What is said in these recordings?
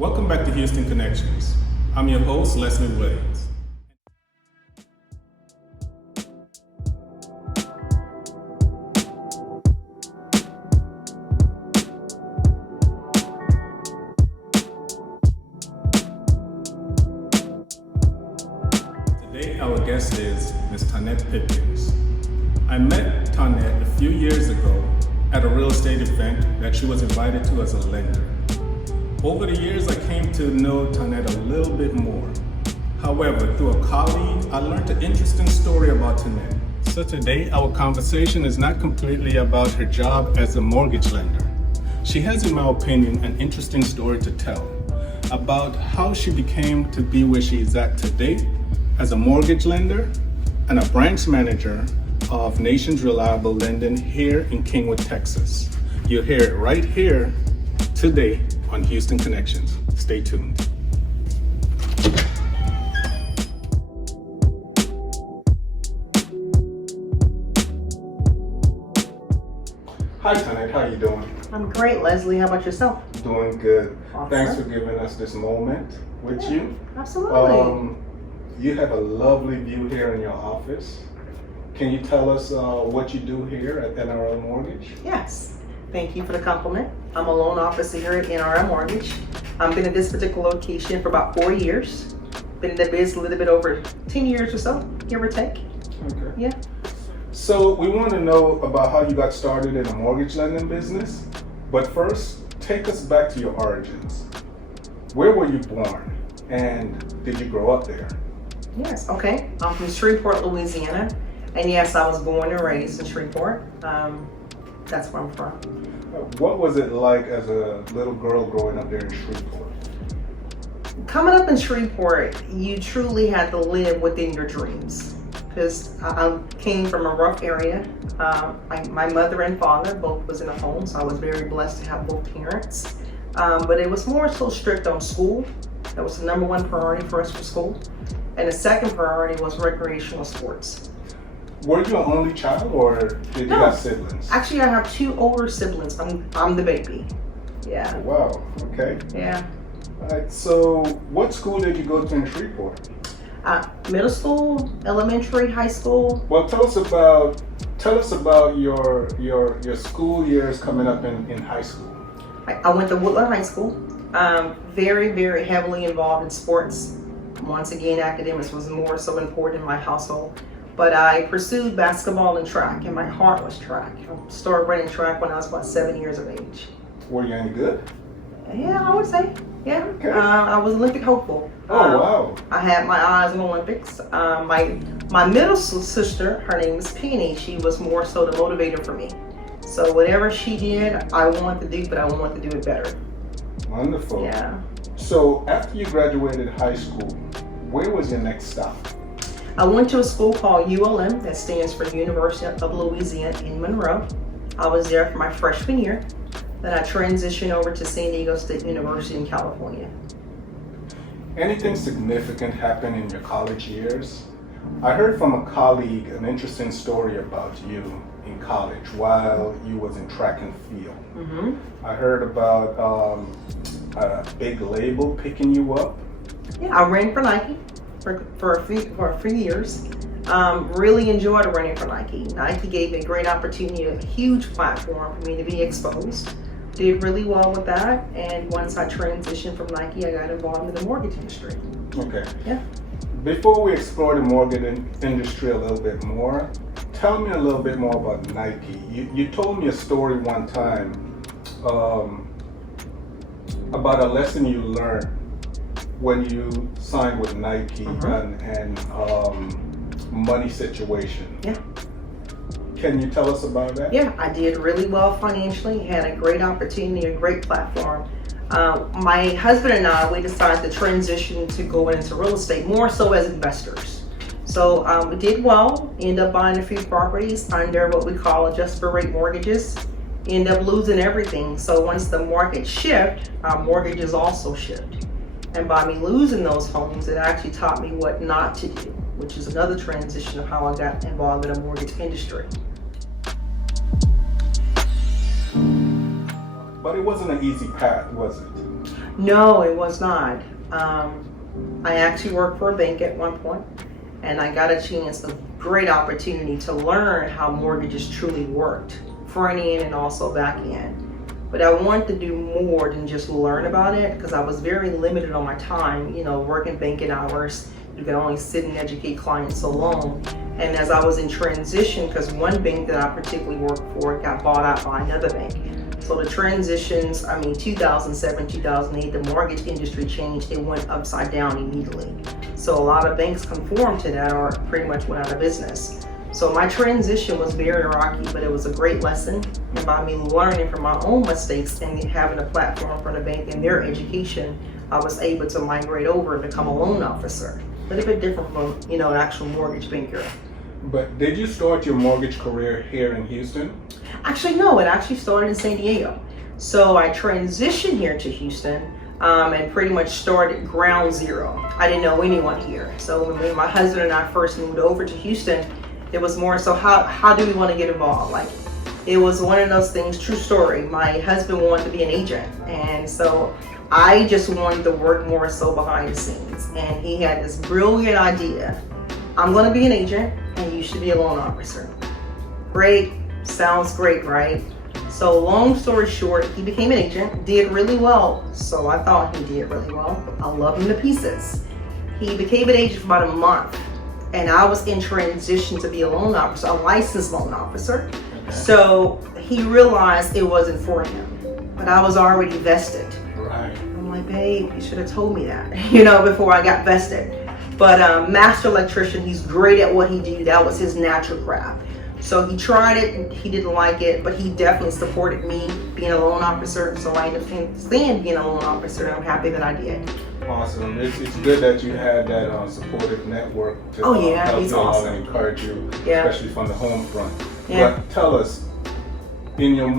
Welcome back to Houston Connections. I'm your host, Leslie Williams. Today, our guest is Ms. Tonette Pipkins. I met Tonette a few years ago at a real estate event that she was invited to as a lender. Over the years, I came to know Tonette a little bit more. However, through a colleague, I learned an interesting story about Tonette. So today, our conversation is not completely about her job as a mortgage lender. She has, in my opinion, an interesting story to tell about how she became to be where she is at today as a mortgage lender and a branch manager of Nation's Reliable Lending here in Kingwood, Texas. You'll hear it right here today on Houston Connections. Stay tuned. Hi Tonette, how you doing? I'm great, Leslie. How about yourself? Doing good. Awesome. Thanks for giving us this moment with you. Absolutely. You have a lovely view here in your office. Can you tell us what you do here at NRL Mortgage? Yes. Thank you for the compliment. I'm a loan officer here at NRM Mortgage. I've been at this particular location for about 4 years. Been in the business a little bit over 10 years or so, give or take. Okay. Yeah. So we want to know about how you got started in the mortgage lending business. But first, take us back to your origins. Where were you born and did you grow up there? Yes, okay. I'm from Shreveport, Louisiana. And yes, I was born and raised in Shreveport. That's where I'm from. What was it like as a little girl growing up there in Shreveport? Coming up in Shreveport, you truly had to live within your dreams. Because I came from a rough area. My mother and father both was in a home, so I was very blessed to have both parents. But it was more so strict on school. That was the number one priority for us for school. And the second priority was recreational sports. Were you an only child or did you have siblings? Actually, I have two older siblings. I'm the baby. Yeah. Wow, okay. Yeah. All right, so what school did you go to in Shreveport? Middle school, elementary, high school. Well, tell us about your school years coming up in high school. I went to Woodland High School. Very, very heavily involved in sports. Once again, academics was more so important in my household. But I pursued basketball and track, and my heart was track. I started running track when I was about 7 years of age. Were you any good? Yeah, I would say. Yeah. Okay. I was Olympic hopeful. Oh, wow. I had my eyes on Olympics. My middle sister, her name is Penny, she was more so the motivator for me. So whatever she did, I wanted to do, but I wanted to do it better. Wonderful. Yeah. So after you graduated high school, where was your next stop? I went to a school called ULM, that stands for University of Louisiana in Monroe. I was there for my freshman year. Then I transitioned over to San Diego State University in California. Anything significant happen in your college years? I heard from a colleague an interesting story about you in college while you was in track and field. Mm-hmm. I heard about a big label picking you up. Yeah, I ran for Nike for a few years. Really enjoyed running for Nike. Nike gave me a great opportunity, a huge platform for me to be exposed. Did really well with that, and once I transitioned from Nike, I got involved in the mortgage industry. Okay. Yeah. Before we explore the mortgage industry a little bit more, tell me a little bit more about Nike. You told me a story one time about a lesson you learned when you signed with Nike and money situation. Yeah. Can you tell us about that? Yeah, I did really well financially, had a great opportunity, a great platform. My husband and I, we decided to transition to go into real estate, more so as investors. So we did well, ended up buying a few properties under what we call adjustable rate mortgages, ended up losing everything. So once the market shift, our mortgages also shift. And by me losing those homes, it actually taught me what not to do, which is another transition of how I got involved in the mortgage industry. But it wasn't an easy path, was it? No, it was not. I actually worked for a bank at one point, and I got a chance, a great opportunity to learn how mortgages truly worked, front end and also back end. But I wanted to do more than just learn about it because I was very limited on my time, working banking hours. You can only sit and educate clients so long. And as I was in transition, because one bank that I particularly worked for got bought out by another bank. So the transitions, 2007, 2008, the mortgage industry changed. It went upside down immediately. So a lot of banks conformed to that or pretty much went out of business. So my transition was very rocky, but it was a great lesson. And by me learning from my own mistakes and having a platform for the bank and their education, I was able to migrate over and become a loan officer. A little bit different from, an actual mortgage banker. But did you start your mortgage career here in Houston? Actually, no, it actually started in San Diego. So I transitioned here to Houston and pretty much started ground zero. I didn't know anyone here. So when my husband and I first moved over to Houston, it was more so how do we want to get involved? Like, it was one of those things, true story. My husband wanted to be an agent. And so I just wanted to work more so behind the scenes. And he had this brilliant idea. I'm going to be an agent and you should be a loan officer. Great. Sounds great, right? So long story short, he became an agent, did really well. So I thought he did really well. I love him to pieces. He became an agent for about a month. And I was in transition to be a loan officer, a licensed loan officer. Okay. So he realized it wasn't for him, but I was already vested. Right. I'm like, babe, you should have told me that, before I got vested. But master electrician, he's great at what he did. That was his natural craft. So he tried it and he didn't like it, but he definitely supported me being a loan officer. So I ended up staying being a loan officer, and I'm happy that I did. Awesome. It's good that you had that supportive network to help he's you along awesome. and encourage you, Yeah. especially from the home front. Yeah. But tell us, in your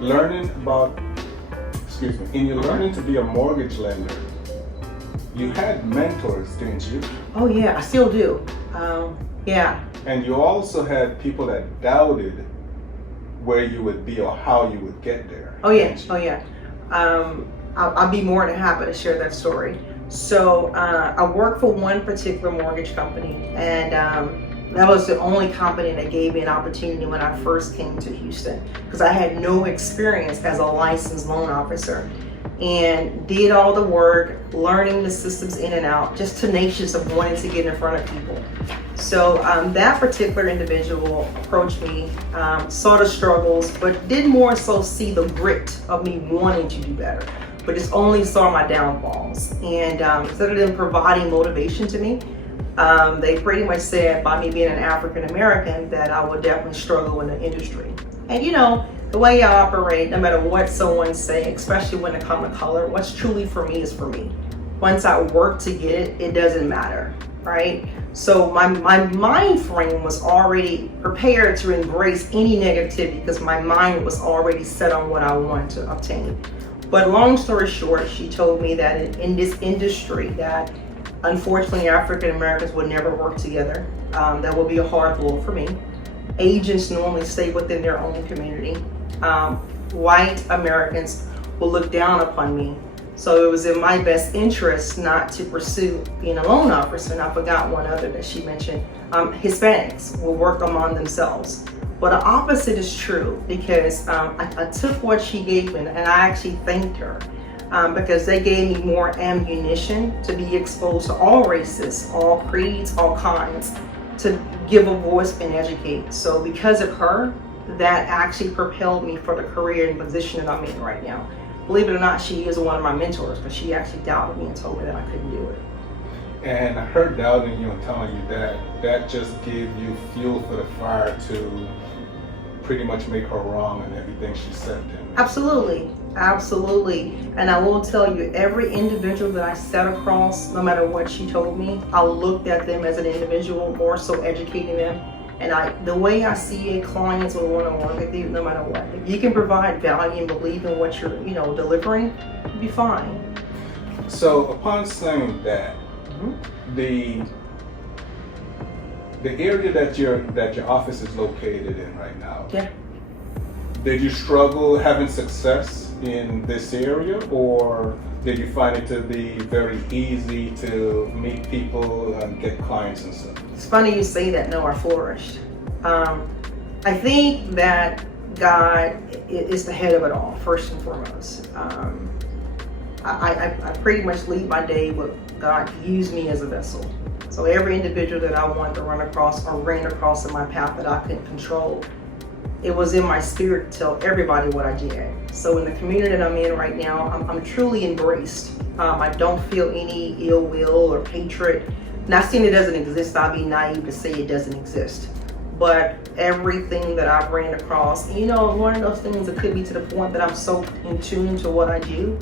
learning to be a mortgage lender, you had mentors, didn't you? Oh yeah, I still do. Yeah. And you also had people that doubted where you would be or how you would get there. Oh yeah. didn't you? Oh yeah. I'll be more than happy to share that story. So I worked for one particular mortgage company, and that was the only company that gave me an opportunity when I first came to Houston, because I had no experience as a licensed loan officer, and did all the work, learning the systems in and out, just tenacious of wanting to get in front of people. So that particular individual approached me, saw the struggles, but did more so see the grit of me wanting to do better, but just only saw my downfalls. And instead of them providing motivation to me, they pretty much said, by me being an African American, that I would definitely struggle in the industry. And the way I operate, no matter what someone say, especially when it comes to color, what's truly for me is for me. Once I work to get it, it doesn't matter, right? So my mind frame was already prepared to embrace any negativity because my mind was already set on what I wanted to obtain. But long story short, she told me that in this industry that unfortunately African Americans would never work together. That will be a hard blow for me. Agents normally stay within their own community. White Americans will look down upon me. So it was in my best interest not to pursue being a loan officer. And I forgot one other that she mentioned. Hispanics will work among themselves. But the opposite is true, because I took what she gave me, and I actually thanked her because they gave me more ammunition to be exposed to all races, all creeds, all kinds, to give a voice and educate. So because of her, that actually propelled me for the career and position that I'm in right now. Believe it or not, she is one of my mentors, but she actually doubted me and told me that I couldn't do it. And her doubting you and telling you that just gave you fuel for the fire to pretty much make her wrong in everything she said to me. Absolutely, absolutely. And I will tell you, every individual that I sat across, no matter what she told me, I looked at them as an individual, more so educating them. And the way I see it, clients will want to work with you no matter what. If you can provide value and believe in what you're, delivering, you'll be fine. So upon saying that, the area that your office is located in right now, Yeah. Did you struggle having success in this area, or did you find it to be very easy to meet people and get clients and stuff? It's funny you say that. No, I flourished. I think that God is the head of it all, first and foremost. I pretty much lead my day with God used me as a vessel. So every individual that I wanted to run across or ran across in my path that I couldn't control, it was in my spirit to tell everybody what I did. So in the community that I'm in right now, I'm truly embraced. I don't feel any ill will or hatred. Not saying it doesn't exist, I'd be naive to say it doesn't exist. But everything that I've ran across, one of those things that could be to the point that I'm so in tune to what I do.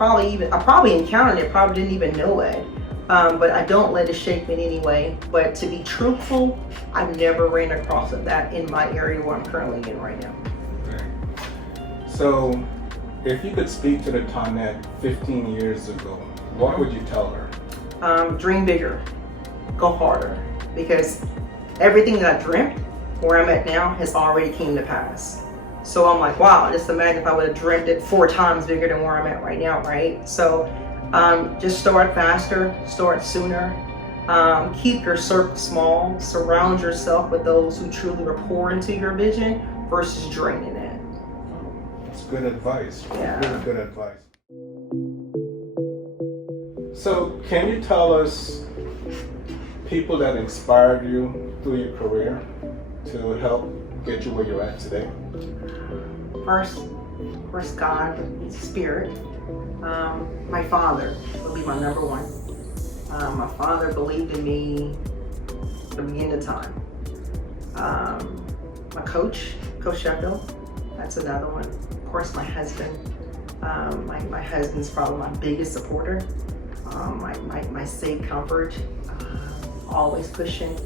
I probably encountered it, probably didn't even know it. But I don't let it shake me in any way. But to be truthful, I've never ran across that in my area where I'm currently in right now. Okay. So, if you could speak to the Tonette 15 years ago, what would you tell her? Dream bigger, go harder, because everything that I dreamt, where I'm at now, has already came to pass. So I'm like, wow, just imagine if I would have dreamt it 4 times bigger than where I'm at right now, right? So just start faster, start sooner, keep your circle small, surround yourself with those who truly will pour into your vision versus draining it. That's good advice. Yeah. Really good advice. So can you tell us people that inspired you through your career to help get you where you're at today? First God, Spirit. My father would be my number one. My father believed in me at the beginning of time. My Coach Sheffield, that's another one. Of course, my husband. My husband's probably my biggest supporter. My safe comfort, always pushing.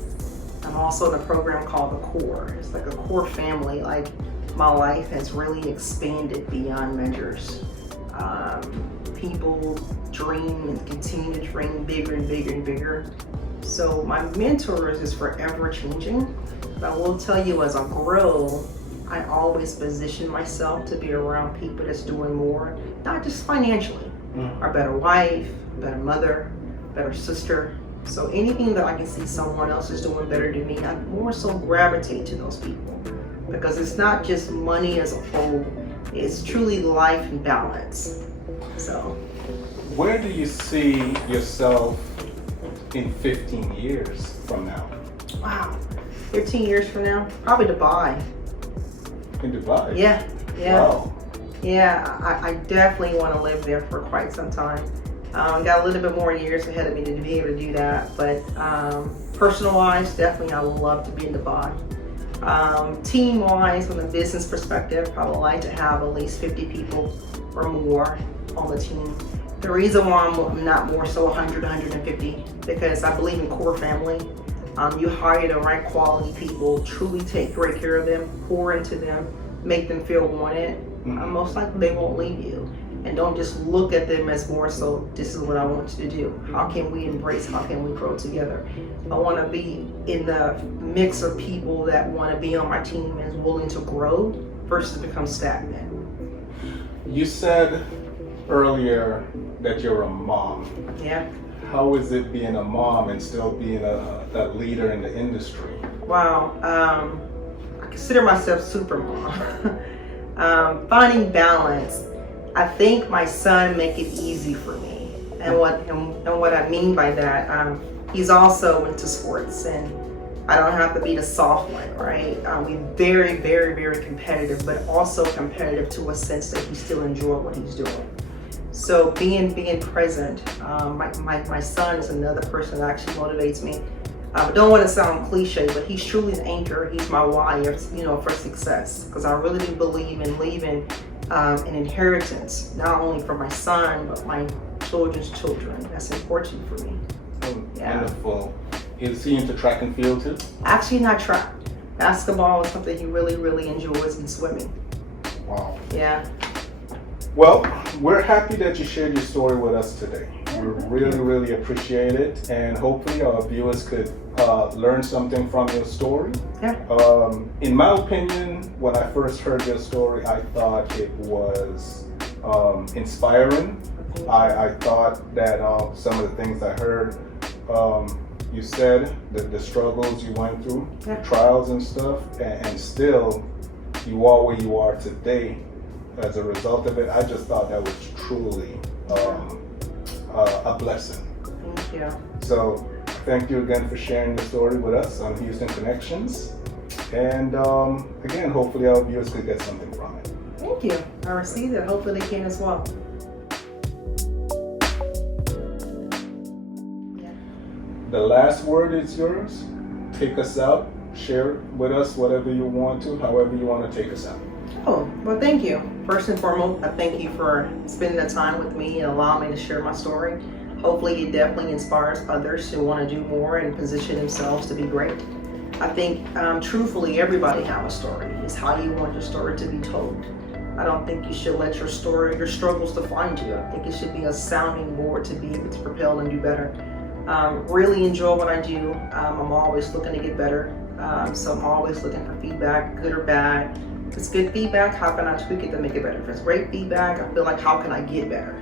I'm also in a program called The Core. It's like a core family. Like, my life has really expanded beyond measures. People dream and continue to dream bigger and bigger and bigger. So my mentors is forever changing. But I will tell you, as I grow, I always position myself to be around people that's doing more, not just financially, a better wife, better mother, better sister. So anything that I can see someone else is doing better than me, I more so gravitate to those people, because it's not just money as a whole, it's truly life and balance. So where do you see yourself in 15 years from now? wow, 15 years from now, probably Dubai. In Dubai? Yeah. Wow. Yeah, I definitely want to live there for quite some time. Got a little bit more years ahead of me to be able to do that, but personal-wise, definitely I would love to be in Dubai. Team-wise, from a business perspective, I would like to have at least 50 people or more on the team. The reason why I'm not more so 100, 150, because I believe in core family. You hire the right quality people, truly take great care of them, pour into them, make them feel wanted. Most likely they won't leave you. And don't just look at them as more so, this is what I want you to do. How can we embrace, how can we grow together? I want to be in the mix of people that want to be on my team and is willing to grow versus become stagnant. You said earlier that you're a mom. Yeah. How is it being a mom and still being a leader in the industry? Wow. I consider myself super mom. Finding balance. I think my son make it easy for me, and what I mean by that, he's also into sports, and I don't have to be the soft one, right? We're very, very, very competitive, but also competitive to a sense that he still enjoy what he's doing. So being present, my son is another person that actually motivates me. I don't want to sound cliche, but he's truly an anchor. He's my why, for success, because I really do believe in leaving an inheritance, not only for my son, but my children's children. That's important for me. Oh, Yeah. wonderful. Is he into track and field too? Actually, not track. Basketball is something he really, really enjoys, and swimming. Wow. Yeah. Well, we're happy that you shared your story with us today. We really appreciate it, and hopefully our viewers could learn something from your story. Yeah. In my opinion, when I first heard your story, I thought it was inspiring. I thought that some of the things I heard, you said that the struggles you went through, Yeah. trials and stuff, and still you are where you are today as a result of it. I just thought that was truly a blessing. Thank you. So thank you again for sharing your story with us on Houston Connections. And again, hopefully our viewers could get something from it. Thank you. I received it. Hopefully they can as well. The last word is yours. Take us out. Share with us whatever you want to, however you want to take us out. Oh, well, thank you. First and foremost, I thank you for spending the time with me and allowing me to share my story. Hopefully it definitely inspires others to want to do more and position themselves to be great. I think truthfully everybody has a story. It's how you want your story to be told. I don't think you should let your story, your struggles define you. I think it should be a sounding board to be able to propel and do better. Really enjoy what I do. I'm always looking to get better. So I'm always looking for feedback, good or bad. If it's good feedback, how can I tweak it to make it better? If it's great feedback, I feel like how can I get better?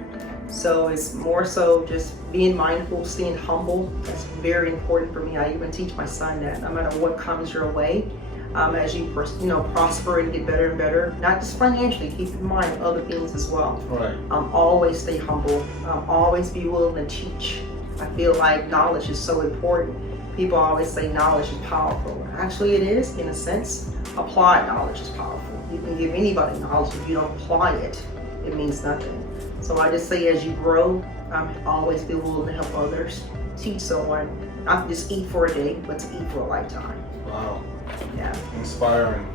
So it's more so just being mindful, staying humble. That's very important for me. I even teach my son that no matter what comes your way, as you prosper and get better and better, not just financially, keep in mind other things as well. Right. Always stay humble. Always be willing to teach. I feel like knowledge is so important. People always say knowledge is powerful. Actually it is, in a sense. Applied knowledge is powerful. You can give anybody knowledge. If you don't apply it, it means nothing. So I just say as you grow, always be willing to help others. Teach someone, not just eat for a day, but to eat for a lifetime. Wow. Yeah. Inspiring.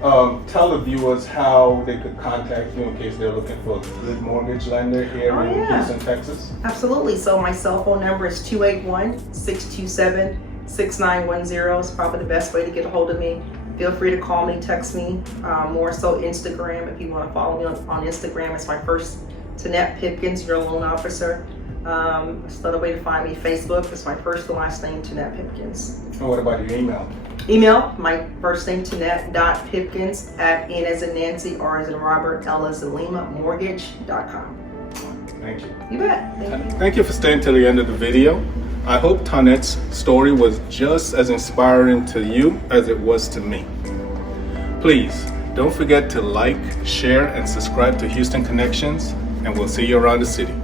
Tell the viewers how they could contact you in case they're looking for a good mortgage lender here in Houston, Texas. Absolutely. So my cell phone number is 281-627-6910. It's probably the best way to get a hold of me. Feel free to call me, text me, more so Instagram. If you want to follow me on Instagram, it's my first, Tonette Pipkins, your loan officer. It's another way to find me. Facebook, it's my first and last name, Tonette Pipkins. And what about your email? Email, my first name, Tonette.Pipkins @ N as in Nancy, R as in Robert, L as in Lima, mortgage.com. Thank you. You bet. Thank you. Thank you for staying till the end of the video. I hope Tonette's story was just as inspiring to you as it was to me. Please, don't forget to like, share, and subscribe to Houston Connections, and we'll see you around the city.